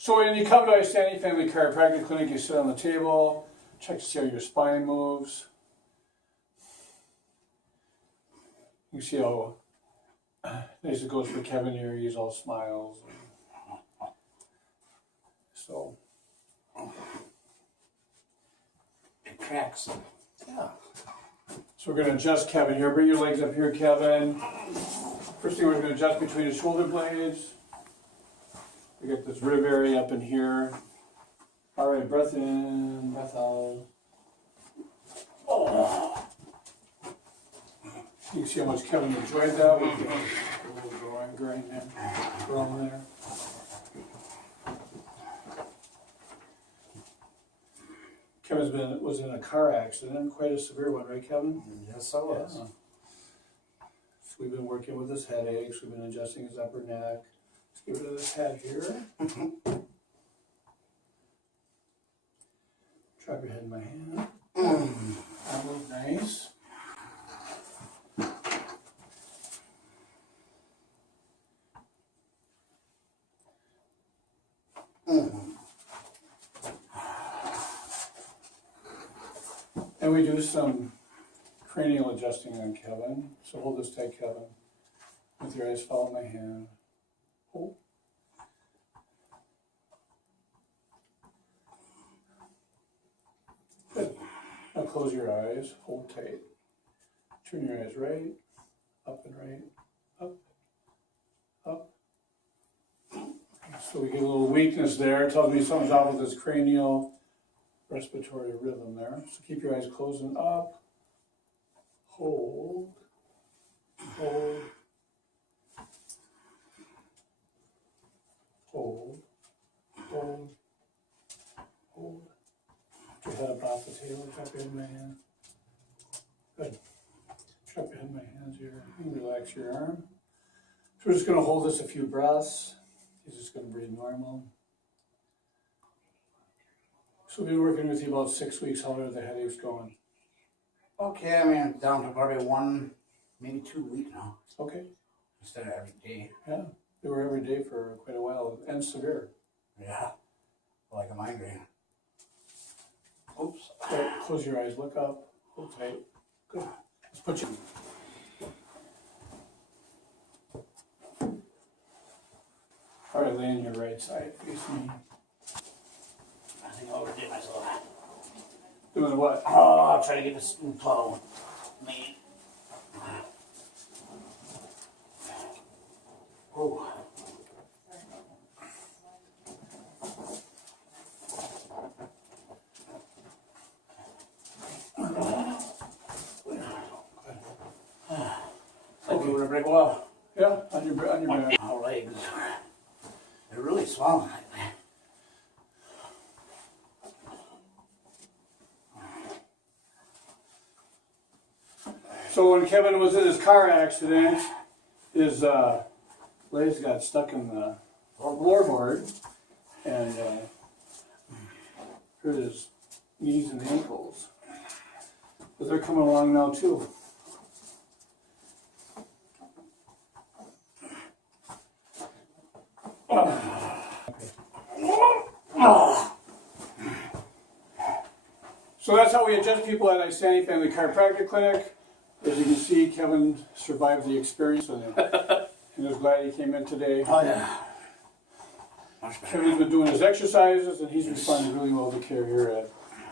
So when you come to a Sandy Family Chiropractic Clinic, you sit on the table, check to see how your spine moves. You see how nice it goes for Kevin here. He's all smiles. So it cracks. yeah. So we're going to adjust Kevin here. Bring your legs up here, Kevin. First thing we're going to adjust between his shoulder blades. We get this rib area up in here. All right, breath in, breath out. Oh. You can see how much Kevin enjoyed that. With a little grind there, growing there. Kevin was in a car accident, quite a severe one, right, Kevin? Yes, I was. Yeah. So we've been working with his headaches. We've been adjusting his upper neck. Let's get rid of this head here. Drop your head in my hand. That was nice. And we do some cranial adjusting on Kevin. So hold this tight, Kevin. With your eyes, follow my hand. Hold. Good. Now close your eyes. Hold tight. Turn your eyes right, up and right, up, up. So we get a little weakness there. It tells me something's off with this cranial respiratory rhythm there. So keep your eyes closed and up. Hold. Hold. Hold. Hold. Hold. Put your head up off the table. Drop your head in my hand. Good. Drop your head in my hands here. And relax your arm. So we're just going to hold this a few breaths. He's just going to breathe normal. So we've been working with you about 6 weeks. How are the headaches going? Okay, I mean, down to probably 1, maybe 2 weeks now. Okay. Instead of every day. Yeah. They were every day for quite a while and severe. Yeah. Like a migraine. Oops. Okay, close your eyes. Look up. Hold tight. Good. Let's put you. All right, lay on your right side. Face me. I think I overdid myself. Doing what? Oh, I'll try to get this flow. Me. Oh. Like we were a brick wall. Yeah, on your back. My legs. They're really swollen. So when Kevin was in his car accident, his legs got stuck in the floorboard and hurt his knees and ankles. But they're coming along now too. So that's how we adjust people at Sandy Family Chiropractic Clinic. As you can see, Kevin survived the experience and was glad he came in today. Oh, yeah. Kevin's been doing his exercises and he's responding really well to care here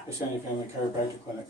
at Sandy Family Chiropractic Clinic.